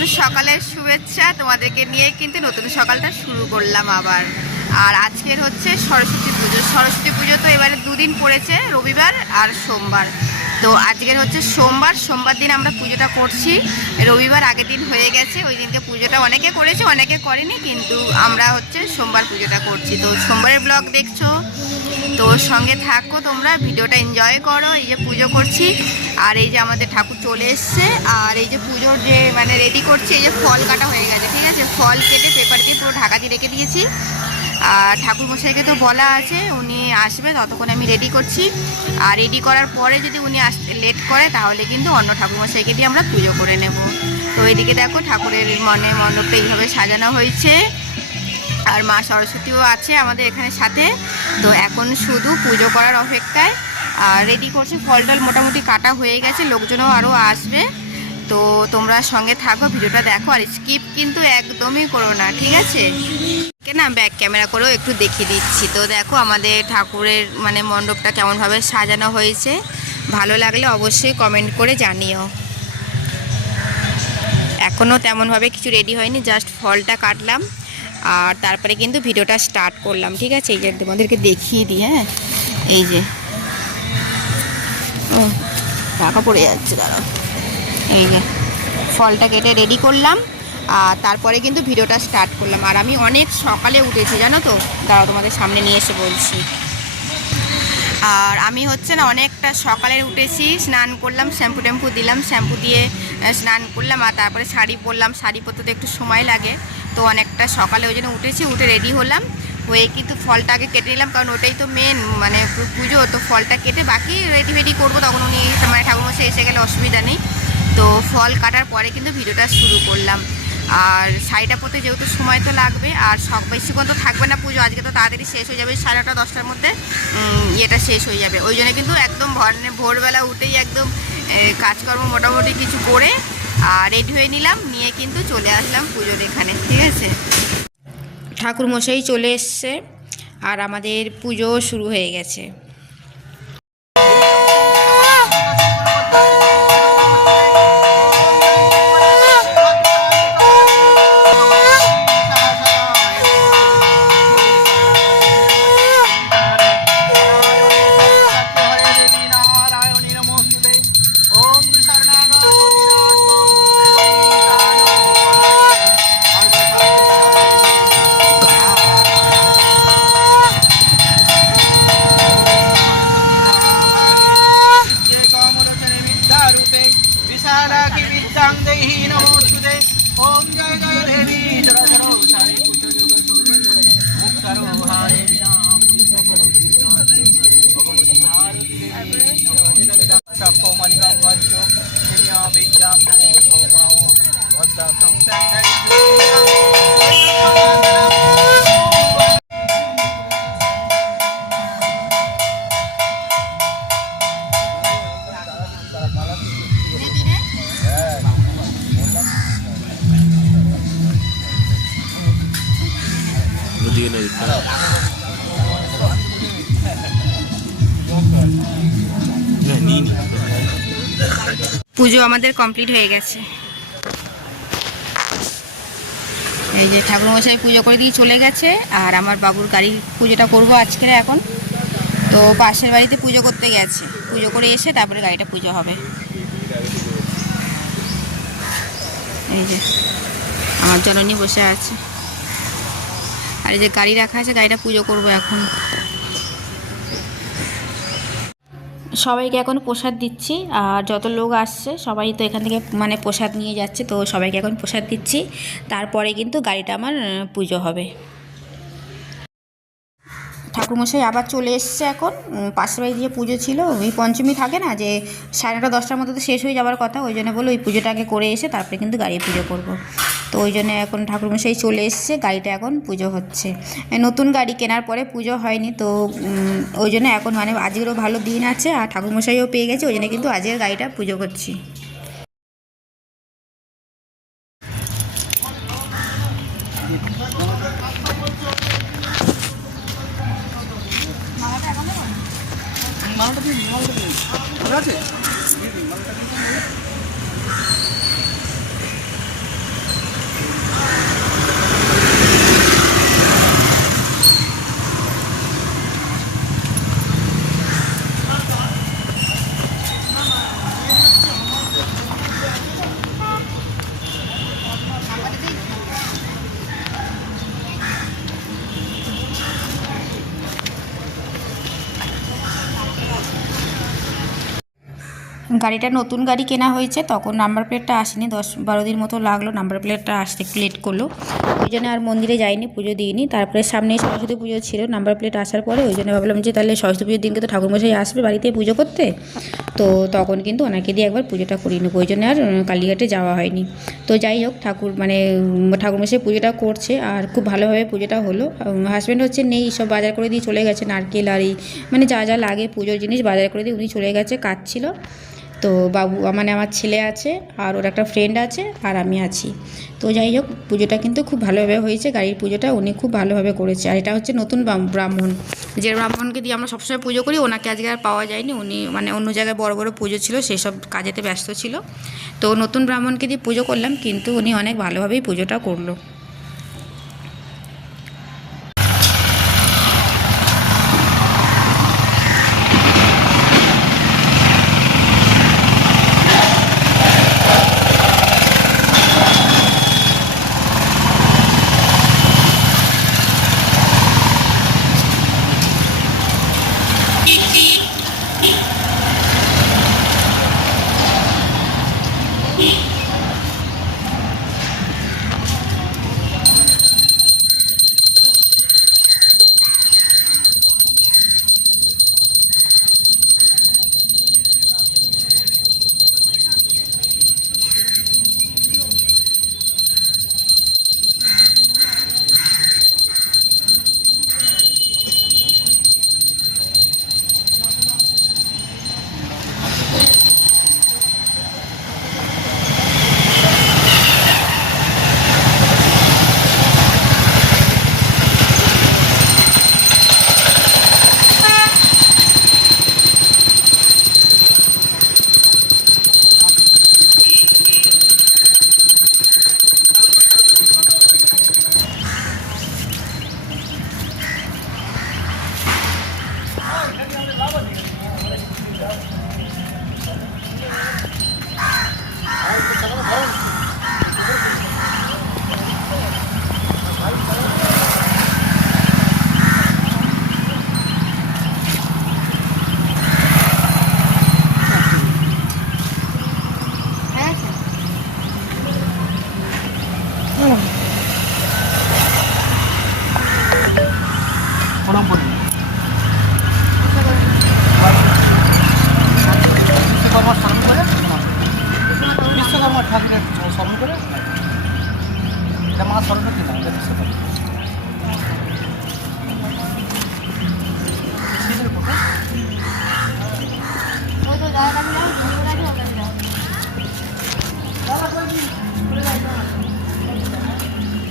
নতুন সকালের শুভেচ্ছা তোমাদেরকে নিয়ে কিন্তু নতুন সকালটা শুরু করলাম আবার। আর আজকের হচ্ছে সরস্বতী পুজো। সরস্বতী পুজো তো এবারে দুদিন পড়েছে, রবিবার আর সোমবার। তো আজকের হচ্ছে সোমবার সোমবার দিন আমরা পুজোটা করছি। রবিবার আগের দিন হয়ে গেছে, ওই দিনকে পুজোটা অনেকে করেছে, অনেকে করেনি, কিন্তু আমরা হচ্ছে সোমবার পুজোটা করছি। তো সোমবারের ব্লগ দেখছ তো সঙ্গে থাকো তোমরা, ভিডিওটা এনজয় করো, এই যে পুজো করছি। আর এই যে আমাদের ঠাকুর চলে এসছে, আর এই যে পুজোর যে মানে রেডি করছি, এই যে ফল কাটা হয়ে গেছে, ঠিক আছে? ফল কেটে পেপার দিয়ে পুরো ঢাকা দিয়ে রেখে দিয়েছি। আর ঠাকুর মশাইকে তো বলা আছে, উনি আসবে ততক্ষণ আমি রেডি করছি। আর রেডি করার পরে যদি উনি আসতে লেট করে, তাহলে কিন্তু অন্য ঠাকুর মশাইকে দিয়ে আমরা পুজো করে নেব। তো এদিকে দেখো ঠাকুরের মনে মণ্ডপটা এইভাবে সাজানো হয়েছে। আর মা সরস্বতীও আছে আমাদের এখানে সাথে। তো এখন শুধু পুজো করার অপেক্ষায়। আর রেডি করছে, ফল টল মোটামুটি কাটা হয়ে গেছে, লোকজনও আরও আসবে। তো তোমরা সঙ্গে থাকো, ভিডিওটা দেখো আর স্কিপ কিন্তু একদমই করো না, ঠিক আছে? না ব্যাক ক্যামেরা করেও একটু দেখিয়ে দিচ্ছি। তো দেখো আমাদের ঠাকুরের মানে মণ্ডপটা কেমনভাবে সাজানো হয়েছে। ভালো লাগলে অবশ্যই কমেন্ট করে জানিও। এখনও তেমনভাবে কিছু রেডি হয়নি জাস্ট ফলটা কাটলাম। আর তারপরে কিন্তু ভিডিওটা স্টার্ট করলাম, ঠিক আছে? এই যে তোমাদেরকে দেখিয়ে দিই হ্যাঁ? এই যে। ও টাকা পড়ে যাচ্ছে, দাঁড়াও। এই যে, ফলটা কেটে রেডি করলাম, আর তারপরে কিন্তু ভিডিওটা স্টার্ট করলাম। আর আমি অনেক সকালে উঠেছি, জানো তো? দাঁড়াও, তোমাদের সামনে নিয়ে এসে বলছি। আর আমি হচ্ছে না অনেকটা সকালে উঠেছি, স্নান করলাম, শ্যাম্পু ট্যাম্পু দিলাম, শ্যাম্পু দিয়ে স্নান করলাম, আর তারপরে শাড়ি পরলাম। শাড়ি পরতে তো একটু সময় লাগে। তো অনেকটা সকালে ওই জন্য উঠেছি, উঠে রেডি হলাম। হয়ে কিন্তু ফলটা আগে কেটে নিলাম, কারণ ওটাই তো মেন মানে পুজো, তো ফলটা কেটে বাকি রেডি ফেডি করব। তখন উনি মানে ঠাকুরমশাই এসে গেলে অসুবিধা নেই। তো ফল কাটার পরে কিন্তু ভিডিওটা শুরু করলাম। আর শাড়িটা পরতে যেহেতু সময় তো লাগবে, আর সব বেশিক্ষণ তো থাকবে না পুজো, আজকে তো তাড়াতাড়ি শেষ হয়ে যাবে, সাড়ে নটা দশটার মধ্যে ইয়েটা শেষ হয়ে যাবে। ওই জন্য কিন্তু একদম ভর, ভোরবেলা উঠেই একদম কাজকর্ম মোটামুটি কিছু করে রেডি হয়ে নিলাম, নিয়ে কিন্তু চলে আসলাম পুজোর এখানে, ঠিক আছে? ঠাকুর মশাই চলে এসছে, আর আমাদের পুজো শুরু হয়ে গেছে। পুজো আমাদের কমপ্লিট হয়ে গেছে। এই যে ঠাকুরমশাই পুজো করে দিয়ে চলে গেছে, আর আমার বাবুর গাড়ি পুজোটা করব আজকে এখন। তো পাশের বাড়িতে পুজো করতে গেছে। পুজো করে এসে তারপরে গাড়িটা পুজো হবে। এই যে, আমার জননী বসে আছে। আর এই যে গাড়ি রাখা আছে, গাড়িটা পুজো করব এখন। সবাইকে এখন প্রসাদ দিচ্ছি, আর যত লোক আসছে, সবাই তো এখান থেকে মানে প্রসাদ নিয়ে যাচ্ছে, তো সবাইকে এখন প্রসাদ দিচ্ছি। তারপরে কিন্তু গাড়িটা আমার পুজো হবে। ঠাকুরমশাই আবার চলে এসছে এখন পাশের বাড়ি দিয়ে পুজো ছিল। ওই পঞ্চমী থাকে না, যে সাড়ে নটা, দশটার মধ্যে তো শেষ হয়ে যাওয়ার কথা, ওই জন্য বলে ওই পুজোটা আগে করে এসে তারপরে কিন্তু গাড়ি পুজো করব। তো ওই জন্য এখন ঠাকুরমশাই চলে এসছে, গাড়িটা এখন পুজো হচ্ছে। নতুন গাড়ি কেনার পরে পুজো হয়নি, তো ওই জন্য এখন মানে আজকেরও ভালো দিন আছে আর ঠাকুরমশাইও পেয়ে গেছে, ওই জন্য কিন্তু আজকের গাড়িটা পুজো করছি। গাড়িটা নতুন গাড়ি কেনা হয়েছে, তখন নাম্বার প্লেটটা আসেনি, দশ বারো দিন মতো লাগল নাম্বার প্লেটটা আসতে একটু লেট করল। ওই জন্য আর মন্দিরে যাইনি, পুজো দিইনি। তারপরে সামনে সরস্বতী পুজো ছিল নাম্বার প্লেট আসার পরে ওই জন্য ভাবলাম যে তাহলে সরস্বতী পুজোর দিনকে তো ঠাকুরমশাই আসবে বাড়িতে পুজো করতে। তো তখন কিন্তু ওনাকে দিয়ে একবার পুজোটা করিয়ে নেব ওই জন্য আর কালীঘাটে যাওয়া হয়নি। তো যাই হোক, ঠাকুর মানে ঠাকুরমশাই পুজোটা করছে, আর খুব ভালোভাবে পুজোটা হলো। হাজব্যান্ড হচ্ছে নেই, সব বাজার করে দিয়ে চলে গেছে, নারকেল আর এই মানে যা যা লাগে পুজোর জিনিস বাজার করে দিয়ে উনি চলে গেছে কাজ ছিল তো বাবু মানে আমার ছেলে আছে আর ওর একটা ফ্রেন্ড আছে আর আমি আছি। তো যাই হোক, পুজোটা কিন্তু খুব ভালোভাবে হয়েছে, গাড়ির পুজোটা উনি খুব ভালোভাবে করেছে। আর এটা হচ্ছে নতুন ব্রাহ্মণ। যে ব্রাহ্মণকে দিয়ে আমরা সবসময় পুজো করি, ওনাকে আজকে আর পাওয়া যায়নি। উনি মানে অন্য জায়গায় বড় বড় পুজো ছিল, সেসব কাজেতে ব্যস্ত ছিল। তো নতুন ব্রাহ্মণকে দিয়ে পুজো করলাম, কিন্তু উনি অনেক ভালোভাবেই পুজোটা করল।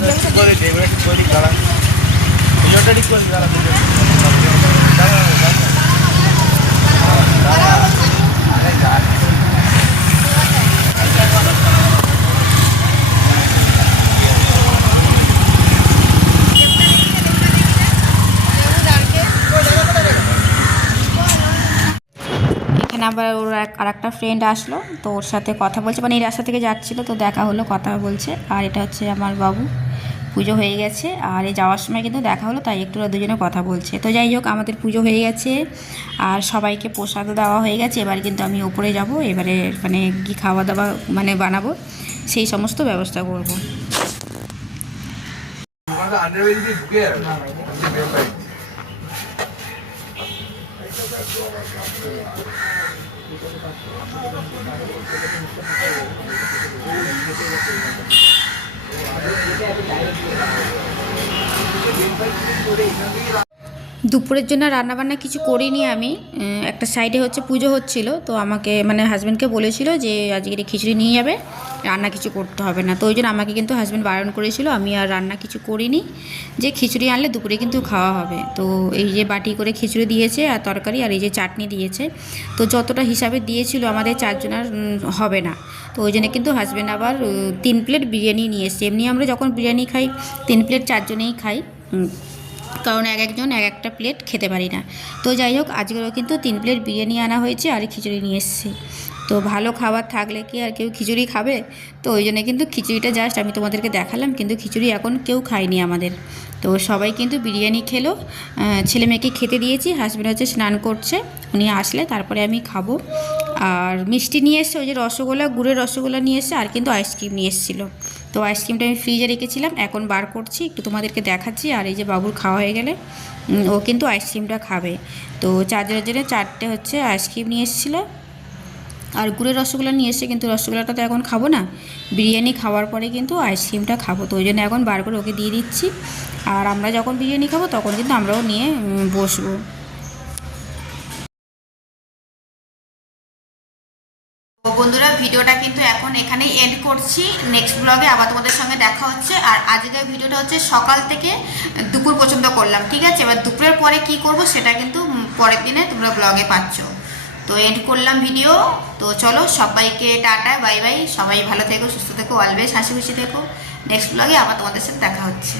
¿Qué es eso? এখানে আবার ওর আর একটা ফ্রেন্ড আসলো, তো ওর সাথে কথা বলছে। মানে এই রাস্তা থেকে যাচ্ছিল, তো দেখা হলো, কথা বলছে। আর এটা হচ্ছে আমার বাবু। পুজো হয়ে গেছে, আর এই যাওয়ার সময় কিন্তু দেখা হলো, তাই একটু দুজনে কথা বলছে। তো যাই হোক, আমাদের পুজো হয়ে গেছে, আর সবাইকে প্রসাদও দেওয়া হয়ে গেছে। এবার কিন্তু আমি ওপরে যাব, এবারে মানে কি খাওয়া দাওয়া মানে বানাবো, সেই সমস্ত ব্যবস্থা করব। করে এখান থেকে দুপুরের জন্য রান্নাবান্না কিছু করিনি আমি। একটা সাইডে হচ্ছে পুজো হচ্ছিল, তো আমাকে মানে হাজব্যান্ডকে বলেছিল যে আজকে খিচুড়ি নিয়ে যাবে, রান্না কিছু করতে হবে না। তো ওই জন্য আমাকে কিন্তু হাজব্যান্ড বারণ করেছিল, আমি আর রান্না কিছু করিনি, যে খিচুড়ি আনলে দুপুরে কিন্তু খাওয়া হবে। তো এই যে বাটি করে খিচুড়ি দিয়েছে আর তরকারি আর এই যে চাটনি দিয়েছে, তো যতটা হিসাবে দিয়েছিল আমাদের চারজনের হবে না। তো ওই জন্য কিন্তু হাজব্যান্ড আবার তিন প্লেট বিরিয়ানি নিয়ে এসছে। এমনি আমরা যখন বিরিয়ানি খাই, তিন প্লেট চারজনেই খাই। কারণ এক একজন এক একটা প্লেট খেতে পারি না। তো যাই হোক, আজকেরও কিন্তু তিন প্লেট বিরিয়ানি আনা হয়েছে আর খিচুড়ি নিয়ে এসেছি। তো ভালো খাবার থাকলে কি আর কেউ খিচুড়ি খাবে? তো ওই জন্য কিন্তু খিচুড়িটা জাস্ট আমি তোমাদেরকে দেখালাম, কিন্তু খিচুড়ি এখন কেউ খায়নি আমাদের। তো সবাই কিন্তু বিরিয়ানি খেলো। ছেলে মেয়েকে খেতে দিয়েছি হাজব্যান্ড হচ্ছে স্নান করছে, উনি আসলে তারপরে আমি খাব। আর মিষ্টি নিয়ে এসছে, ওই যে রসগোল্লা, গুড়ের রসগোল্লা নিয়ে এসছে, আর কিন্তু আইসক্রিম নিয়ে এসেছিল। তো আইসক্রিমটা আমি ফ্রিজে রেখেছিলাম, এখন বার করছি, একটু তোমাদেরকে দেখাচ্ছি, আর এই যে বাবুর খাওয়া হয়ে গেলে ও কিন্তু আইসক্রিমটা খাবে। তো চার্জারের জন্য চারটে হচ্ছে আইসক্রিম নিয়ে এসেছিল, আর গুড়ের রসগোল্লা নিয়ে এসে কিন্তু রসগোল্লাটা তো এখন খাব না, বিরিয়ানি খাওয়ার পরে কিন্তু আইসক্রিমটা খাব, তো ওই জন্য এখন বার করে ওকে দিয়ে দিচ্ছি, আর আমরা যখন বিরিয়ানি খাব, তখন কিন্তু আমরাও নিয়ে বসবো। ভিডিওটা কিন্তু এখন এখানেই এন্ড করছি। নেক্সট ব্লগে আবার তোমাদের সঙ্গে দেখা হচ্ছে। আর আজকের ভিডিওটা হচ্ছে সকাল থেকে দুপুর পর্যন্ত করলাম, ঠিক আছে? এবার দুপুরের পরে কি করব সেটা কিন্তু পরের দিনে তোমরা ব্লগে পাচ্ছ। তো এন্ড করলাম ভিডিও তো চলো, সবাইকে টাটা, বাই বাই। সবাই ভালো থেকো, সুস্থ থেকো অলওয়েজ হাসি খুশি থেকো। নেক্সট ব্লগে আবার তোমাদের সাথে দেখা হচ্ছে।